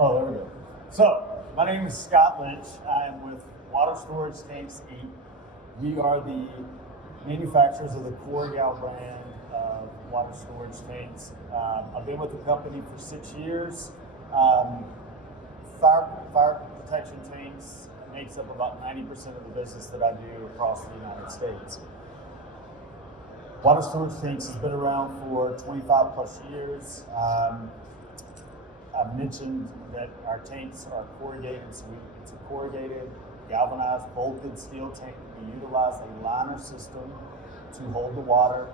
Oh, there we go. So, my name is Scott Lynch. I am with Water Storage Tanks Inc. We are the manufacturers of the corrugated brand of water storage tanks. I've been with the company for 6 years. Fire protection tanks makes up about 90% of the business that I do across the United States. Water storage tanks has been around for 25 plus years. I've mentioned that our tanks are corrugated, so it's a corrugated, galvanized, bolted steel tank. We utilize a liner system to hold the water.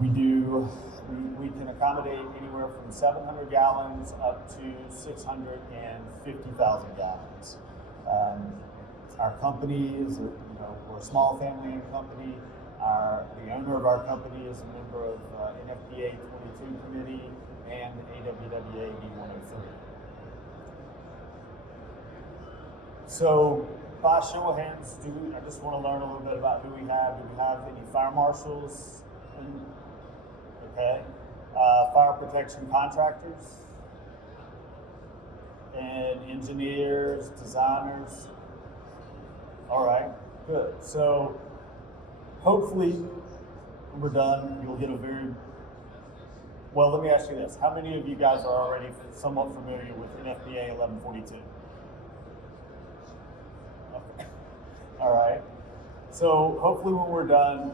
We can accommodate anywhere from 700 gallons up to 650,000 gallons. Our company is, we're a small family-owned company. The owner of our company is a member of NFPA 22 committee and AWWA B103. So, by show of hands, I just want to learn a little bit about who we have. Do we have any fire marshals? Okay. Fire protection contractors? And engineers, designers? All right, good. So, hopefully, when we're done, you'll get a well, let me ask you this. How many of you guys are already somewhat familiar with NFPA 1142? Okay. All right. So hopefully when we're done,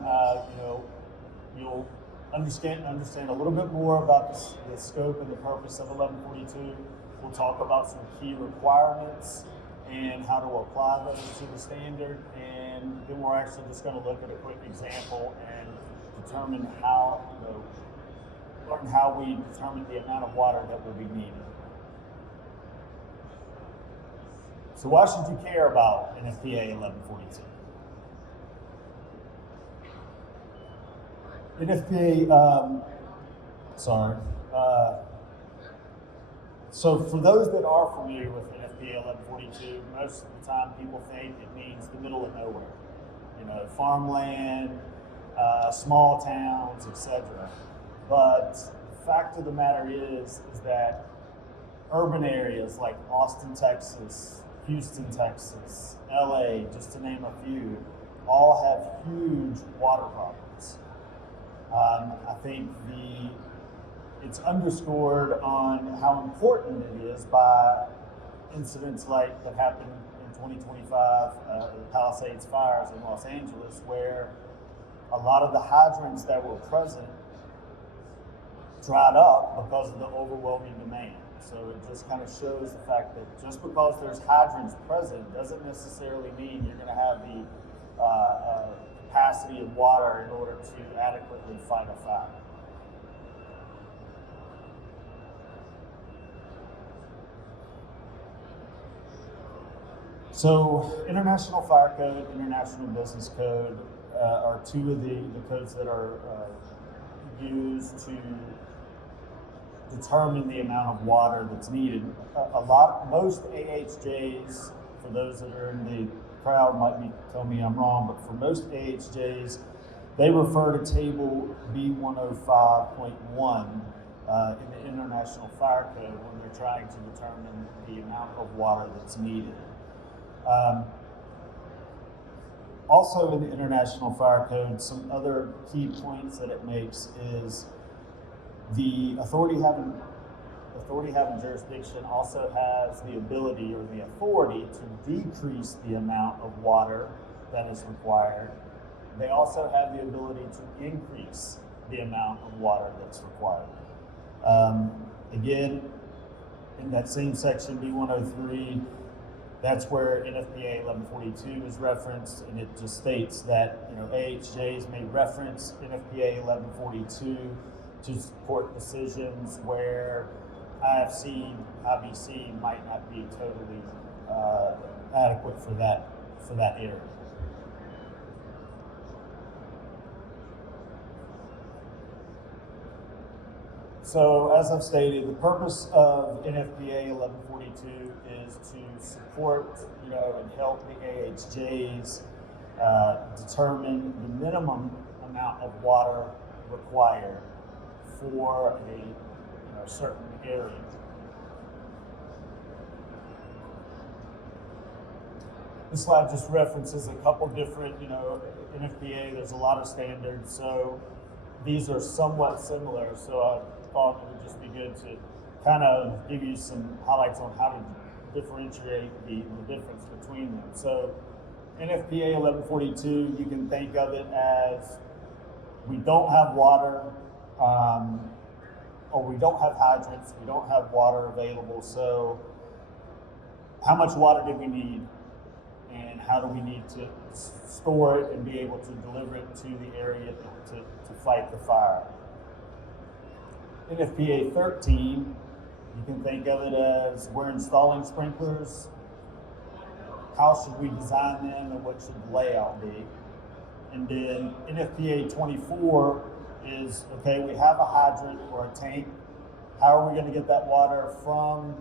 you'll understand a little bit more about the scope and the purpose of 1142. We'll talk about some key requirements and how to apply those to the standard, and then we're actually just going to look at a quick example and determine learn how we determine the amount of water that will be needed. So why should you care about NFPA 1142? So for those that are familiar with NFPA 1142, most of the time people think it means the middle of nowhere. Farmland, small towns, etc. But the fact of the matter is that urban areas like Austin, Texas, Houston, Texas, LA, just to name a few, all have huge water problems. I think it's underscored on how important it is by incidents like that happened in 2025, the Palisades fires in Los Angeles, where a lot of the hydrants that were present dried up because of the overwhelming demand. So it just kind of shows the fact that just because there's hydrants present doesn't necessarily mean you're going to have the capacity of water in order to adequately fight a fire. So International Fire Code, International Business Code are two of the codes that are used to determine the amount of water that's needed. Most AHJs, for those that are in the crowd might tell me I'm wrong, but for most AHJs, they refer to table B105.1 in the International Fire Code when they're trying to determine the amount of water that's needed. Also in the International Fire Code, some other key points that it makes is the authority having jurisdiction also has the ability or the authority to decrease the amount of water that is required. They also have the ability to increase the amount of water that's required. Again, in that same section, B103, that's where NFPA 1142 is referenced, and it just states that AHJs may reference NFPA 1142 to support decisions where IBC might not be totally adequate for that area. So, as I've stated, the purpose of NFPA 1142 is to support, and help the AHJs determine the minimum amount of water required for a certain area. This slide just references a couple different, NFPA, there's a lot of standards, so these are somewhat similar, so I thought it would just be good to kind of give you some highlights on how to differentiate the difference between them. So NFPA 1142, you can think of it as we don't have water, or we don't have hydrants, we don't have water available, so how much water do we need? And how do we need to store it and be able to deliver it to the area to fight the fire? NFPA 13, you can think of it as we're installing sprinklers. How should we design them and what should the layout be? And then NFPA 24 is, okay, we have a hydrant or a tank. How are we going to get that water from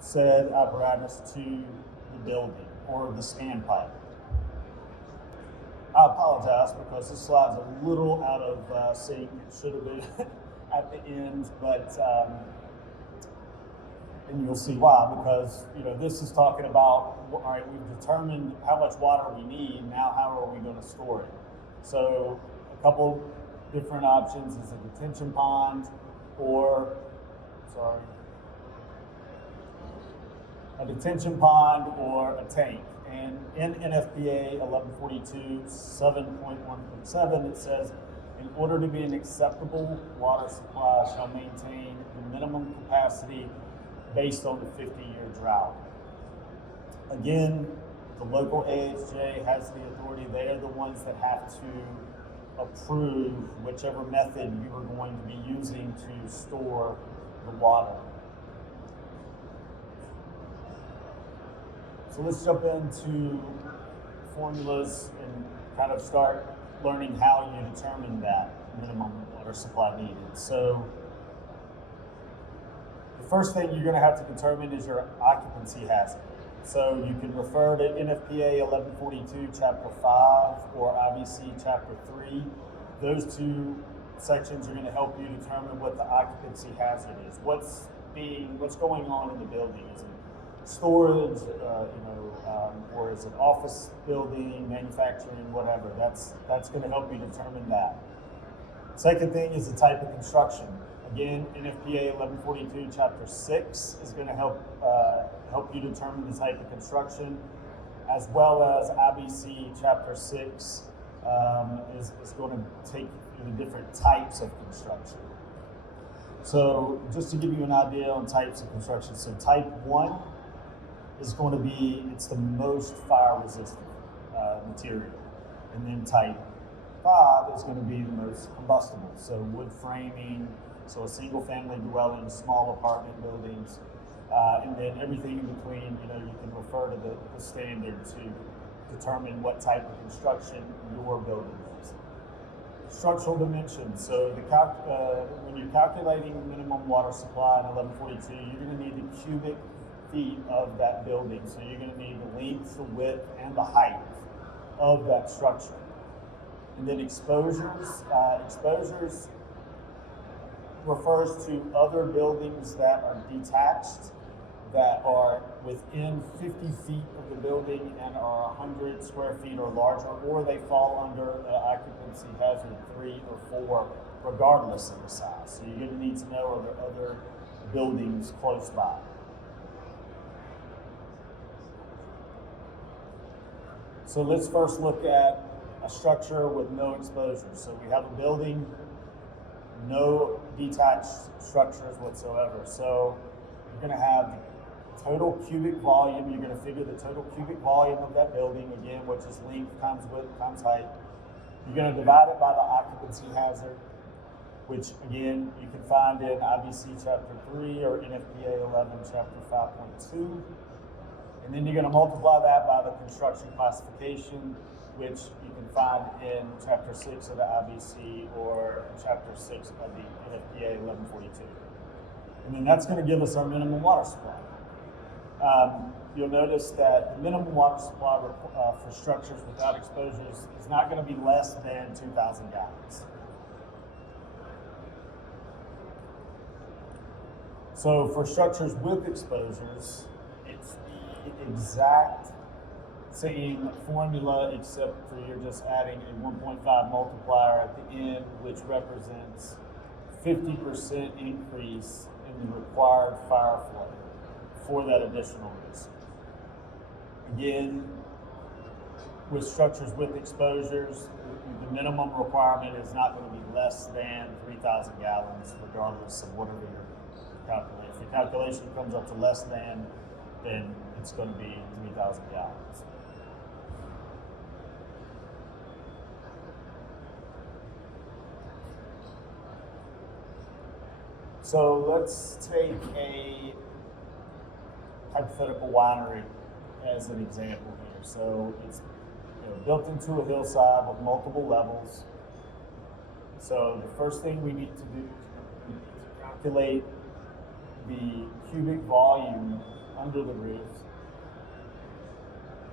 said apparatus to the building or the standpipe? I apologize because this slide's a little out of sync. It should have been at the end, but and you'll see why, because this is talking about, all right, we've determined how much water we need, now how are we going to store it? So a couple different options is a detention pond or, a detention pond or a tank. And in NFPA 1142 7.1.7, it says, in order to be an acceptable water supply shall maintain the minimum capacity based on the 50-year drought. Again, the local AHJ has the authority. They are the ones that have to approve whichever method you are going to be using to store the water. So let's jump into formulas and kind of start learning how you determine that minimum water supply needed. So the first thing you're going to have to determine is your occupancy hazard. So you can refer to NFPA 1142 Chapter 5 or IBC Chapter 3. Those two sections are going to help you determine what the occupancy hazard is. What's going on in the building? Is it storage, or is it office building, manufacturing, whatever? That's going to help you determine that. Second thing is the type of construction. Again, NFPA 1142 Chapter 6 is going to help you determine the type of construction, as well as IBC Chapter 6 is going to take you through the different types of construction. So just to give you an idea on types of construction, so type 1 is going to be, it's the most fire resistant material. And then type 5 is going to be the most combustible. So wood framing, so a single family dwelling, small apartment buildings, and then everything in between, you can refer to the standard to determine what type of construction your building is. Structural dimensions. So when you're calculating minimum water supply in 1142, you're going to need the cubic feet of that building. So you're going to need the length, the width, and the height of that structure. And then exposures. Exposures refers to other buildings that are detached, that are within 50 feet of the building and are 100 square feet or larger, or they fall under occupancy hazard 3 or 4, regardless of the size. So you're going to need to know, are there other buildings close by? So let's first look at a structure with no exposure. So we have a building, no detached structures whatsoever. So you're going to have total cubic volume. You're going to figure the total cubic volume of that building, again, which is length times width times height. You're going to divide it by the occupancy hazard, which again, you can find in IBC Chapter 3 or NFPA 11 Chapter 5.2. And then you're going to multiply that by the construction classification, which you can find in Chapter 6 of the IBC or Chapter 6 of the NFPA 1142. And then that's going to give us our minimum water supply. You'll notice that the minimum water supply for structures without exposures is not going to be less than 2,000 gallons. So for structures with exposures, it's the exact same formula, except for you're just adding a 1.5 multiplier at the end, which represents 50% increase in the required fire flow for that additional risk. Again, with structures with exposures, the minimum requirement is not going to be less than 3,000 gallons, regardless of whatever you're calculating. If your calculation comes up to less than, then it's going to be 3,000 gallons. So let's take a hypothetical winery as an example here. So it's built into a hillside with multiple levels. So the first thing we need to do is calculate the cubic volume under the roof.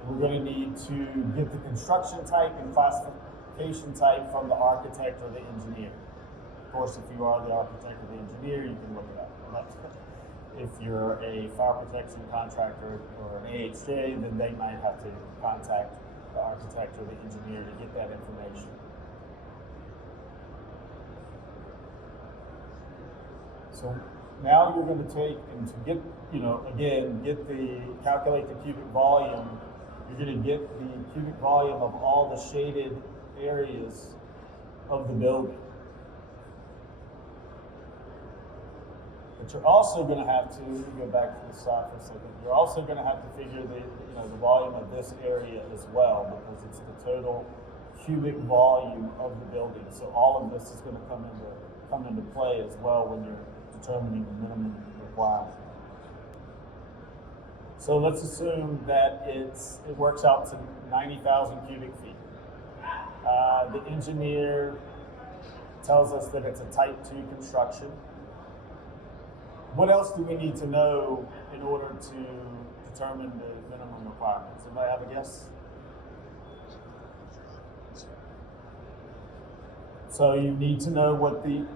We're going to need to get the construction type and classification type from the architect or the engineer. Of course, if you are the architect or the engineer, you can look it up. If you're a fire protection contractor or an AHJ, then they might have to contact the architect or the engineer to get that information. So now you're going to take and to get, calculate the cubic volume. You're going to get the cubic volume of all the shaded areas of the building. But you're also going to have to go back to the slide for a second. You're also going to have to figure the volume of this area as well, because it's the total cubic volume of the building. So all of this is going to come into play as well when you're determining the minimum requirement. So let's assume that it works out to 90,000 cubic feet. The engineer tells us that it's a type 2 construction. What else do we need to know in order to determine the minimum requirements? Anybody have a guess? So you need to know what the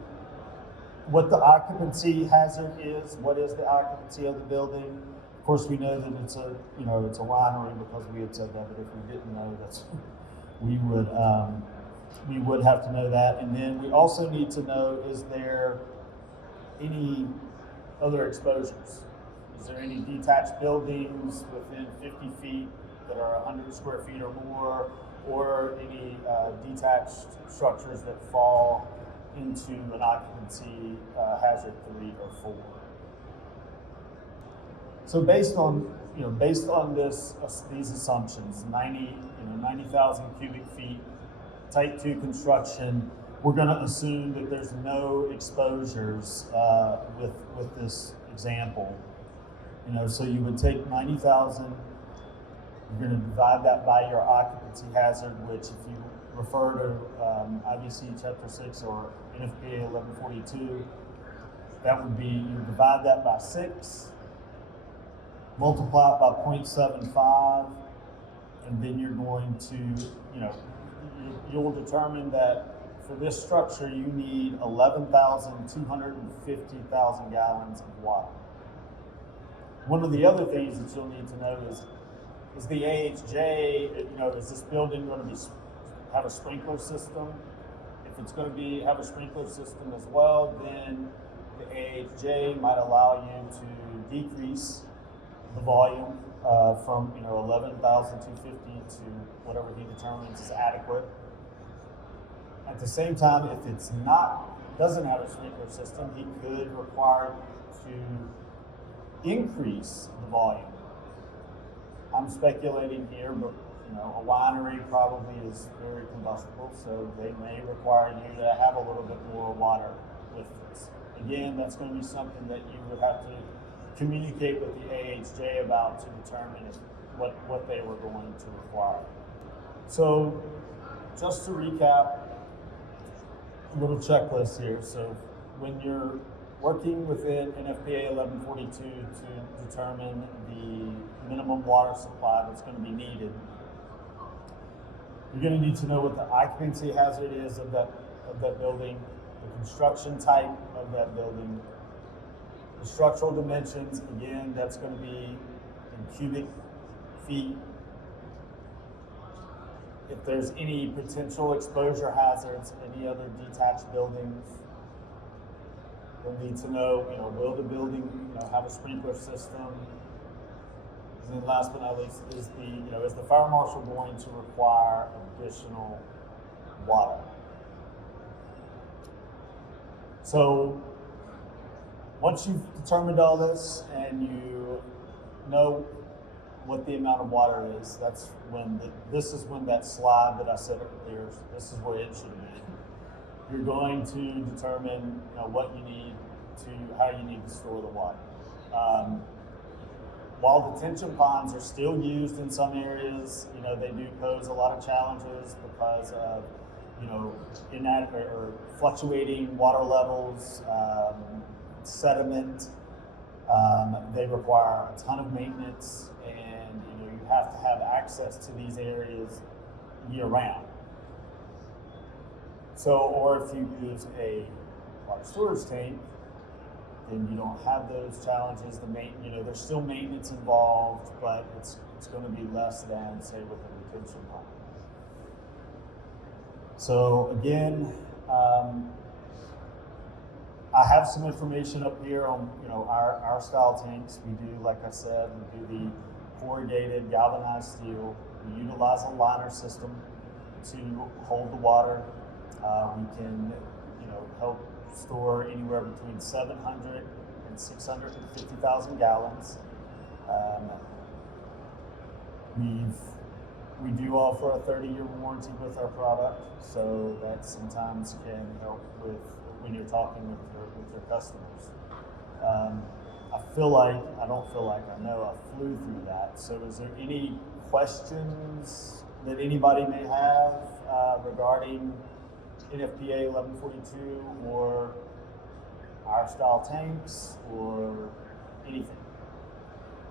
occupancy hazard is. What is the occupancy of the building? Of course, we know that it's a winery because we had said that. But if we didn't know, we would have to know that. And then we also need to know: is there any other exposures? Is there any detached buildings within 50 feet that are 100 square feet or more, or any detached structures that fall into an occupancy hazard 3 or 4? So based on these assumptions, 90,000 cubic feet, type 2 construction, we're going to assume that there's no exposures with this example. So you would take 90,000, you're going to divide that by your occupancy hazard, which if you refer to IBC Chapter 6 or NFPA 1142, that would be, you divide that by 6, multiply it by 0.75, and then you're going to, you'll determine that for this structure, you need 250,000 gallons of water. One of the other things that you'll need to know is the AHJ, is this building going to have a sprinkler system? If it's going to have a sprinkler system as well, then the AHJ might allow you to decrease the volume from 11,250 to whatever he determines is adequate. At the same time, if it's doesn't have a sprinkler system, he could require to increase the volume. I'm speculating here, but a winery probably is very combustible, so they may require you to have a little bit more water with this. Again, that's going to be something that you would have to communicate with the AHJ about to determine what they were going to require. So just to recap, a little checklist here. So when you're working within NFPA 1142 to determine the minimum water supply that's going to be needed, you're going to need to know what the occupancy hazard is of that building, the construction type of that building, the structural dimensions. Again, that's going to be in cubic feet. if there's any potential exposure hazards, any other detached buildings. We'll need to know, will the building, have a sprinkler system? And then last but not least, is the fire marshal going to require additional water? So once you've determined all this and you know what the amount of water is, this is when that slide that I said earlier, this is where it should have been. You're going to determine what you need how you need to store the water. While detention ponds are still used in some areas, they do pose a lot of challenges because of inadequate or fluctuating water levels, sediment. They require a ton of maintenance, and you have to have access to these areas year round. So, or if you use a water storage tank, then you don't have those challenges. There's still maintenance involved, but it's going to be less than, say, with a retention pond. So again, I have some information up here on our style tanks. We do, like I said, we do the corrugated galvanized steel. We utilize a liner system to hold the water. We can help store anywhere between 700 and 650,000 gallons. We do offer a 30-year warranty with our product, so that sometimes can help with when you're talking with your customers. I know I flew through that. So is there any questions that anybody may have regarding NFPA 1142 or our style tanks or anything?